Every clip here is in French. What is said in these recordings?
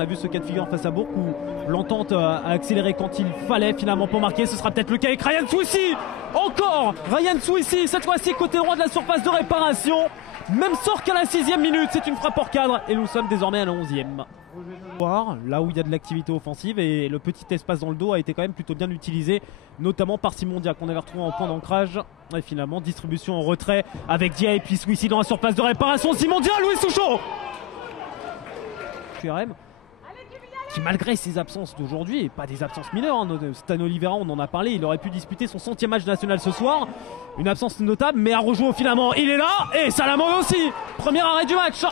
On a vu ce cas de figure face à Bourg où l'entente a accéléré quand il fallait finalement pour marquer. Ce sera peut-être le cas avec Ryan Swissi. Encore Ryan Swissi, cette fois-ci côté droit de la surface de réparation. Même sort qu'à la 6e minute, c'est une frappe hors cadre et nous sommes désormais à la 11e. Là où il y a de l'activité offensive et le petit espace dans le dos a été quand même plutôt bien utilisé, notamment par Simondia qu'on avait retrouvé en point d'ancrage. Et finalement distribution en retrait avec Dia et puis Swissi dans la surface de réparation. Simondia, Louis Souchon. QRM qui malgré ses absences d'aujourd'hui, et pas des absences mineures, hein, Stan Oliveira on en a parlé, il aurait pu disputer son 100e match national ce soir, une absence notable, mais Arrojo finalement il est là, et Salamon aussi, premier arrêt du match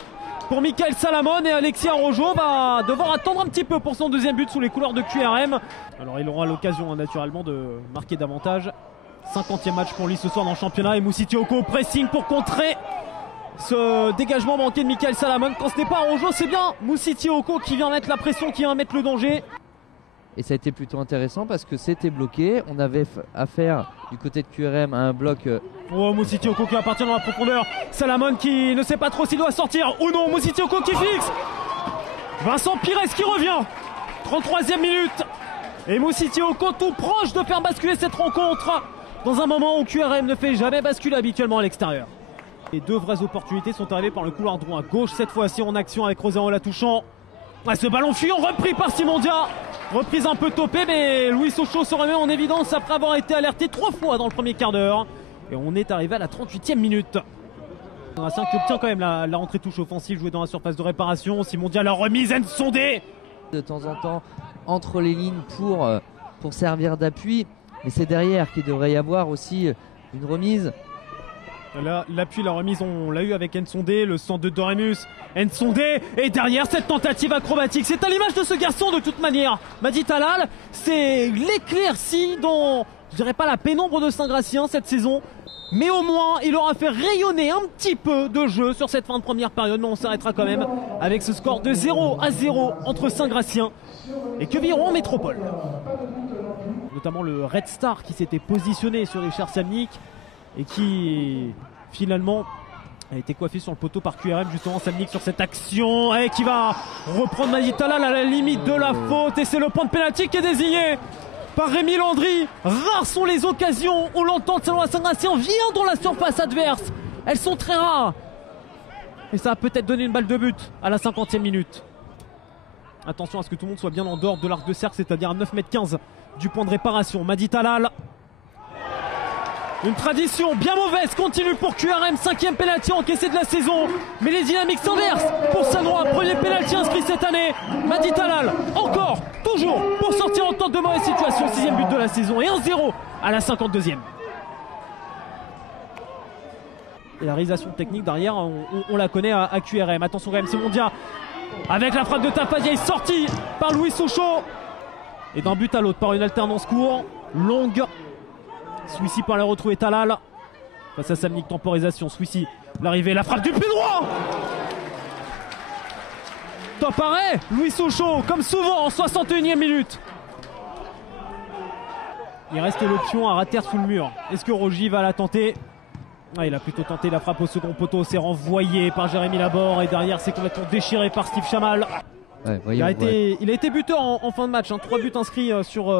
pour Michael Salamon, et Alexis Arrojo va devoir attendre un petit peu pour son deuxième but sous les couleurs de QRM. Alors il aura l'occasion naturellement de marquer davantage. 50e match pour lui ce soir dans le championnat, et Moussy Tioko au pressing pour contrer ce dégagement manqué de Michael Salamon. Quand ce n'est pas Arrojo, c'est bien Moussy Tioko qui vient mettre la pression, qui vient mettre le danger. Et ça a été plutôt intéressant parce que c'était bloqué. On avait affaire du côté de QRM à un bloc. Oh, Moussy Tioko qui appartient dans la profondeur. Salamon qui ne sait pas trop s'il doit sortir ou non. Moussy Tioko qui fixe. Vincent Pires qui revient. 33e minute. Et Moussy Tioko tout proche de faire basculer cette rencontre dans un moment où QRM ne fait jamais basculer habituellement à l'extérieur. Les deux vraies opportunités sont arrivées par le couloir droit gauche, cette fois-ci en action avec Rosario Latouchant. Ce ballon fuyant repris par Simondia. Reprise un peu topée, mais Louis Sochaux se remet en évidence après avoir été alerté 3 fois dans le premier quart d'heure. Et on est arrivé à la 38e minute. Racing qui obtient quand même la rentrée touche offensive jouée dans la surface de réparation. Simondia, la remise Nsondé. De temps en temps entre les lignes pour servir d'appui. Mais c'est derrière qu'il devrait y avoir aussi une remise. Là, l'appui, la remise, on l'a eu avec Nsondé, le centre de Doremus. Nsondé, et derrière cette tentative acrobatique. C'est à l'image de ce garçon de toute manière. Madi Talal, c'est l'éclaircie dans, je dirais pas la pénombre de Saint-Gratien cette saison. Mais au moins, il aura fait rayonner un petit peu de jeu sur cette fin de première période. Mais on s'arrêtera quand même avec ce score de 0-0 entre Saint-Gratien et Queviron Métropole. Notamment le Red Star qui s'était positionné sur Richard Samnik et qui finalement a été coiffé sur le poteau par QRM, justement Samnik sur cette action, et qui va reprendre Madi Talal à la limite de la faute, et c'est le point de pénalty qui est désigné par Rémi Landry. Rares sont les occasions où l'entente selon Saint-Gratien vient dans la surface adverse, elles sont très rares, et ça a peut-être donné une balle de but à la 50e minute. Attention à ce que tout le monde soit bien en dehors de l'arc de cercle, c'est-à-dire à 9,15 m du point de réparation. Madi Talal. Une tradition bien mauvaise continue pour QRM, 5e pénalty encaissé de la saison, mais les dynamiques s'inversent pour Sannois, premier pénalty inscrit cette année. Madi Talal, encore, toujours, pour sortir en tente de mauvaise situation, 6e but de la saison et 1-0 à la 52e. Et la réalisation technique derrière, on la connaît à QRM. Attention quand même, Simondia avec la frappe de Tafadia, sortie par Louis Souchot. Et d'un but à l'autre par une alternance court, longue. Swissi pour aller retrouver Talal. Face à Samnik, temporisation. Swissi, l'arrivée, la frappe du pied droit. Top arrêt, Louis Souchot, comme souvent en 61e minute. Il reste l'option à rater sous le mur. Est-ce que Rogy va la tenter? Il a plutôt tenté la frappe au second poteau. C'est renvoyé par Jérémy Laborde. Et derrière, c'est complètement déchiré par Steve Chamal. Ouais, il a été buteur en fin de match, 3 buts inscrits sur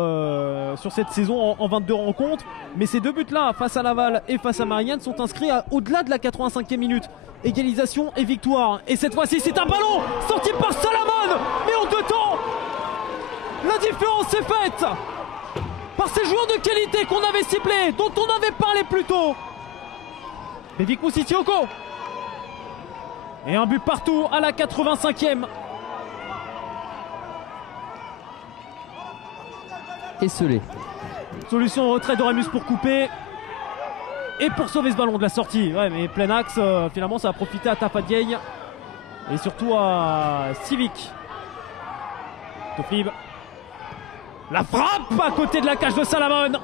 cette saison en 22 rencontres, mais ces 2 buts là face à Laval et face à Marignane sont inscrits au-delà de la 85e minute. Égalisation et victoire, et cette fois-ci c'est un ballon sorti par Salamon, mais en 2 temps la différence est faite par ces joueurs de qualité qu'on avait ciblés, dont on avait parlé plus tôt. Bévic Moussy Tioko, et un but partout à la 85e. Esselé. Solution au retrait de Remus pour couper et pour sauver ce ballon de la sortie. Ouais, mais plein axe, finalement ça a profité à Tafadiaï et surtout à Civic. Toflib. La frappe à côté de la cage de Salamon.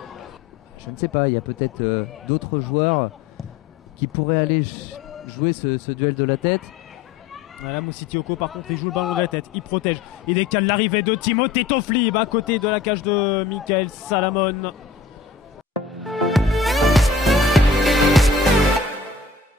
Je ne sais pas, il y a peut-être d'autres joueurs qui pourraient aller jouer ce duel de la tête. Voilà, Moussy Tioko par contre il joue le ballon de la tête, il protège, il décale l'arrivée de Timothée Toflib à côté de la cage de Michael Salamon.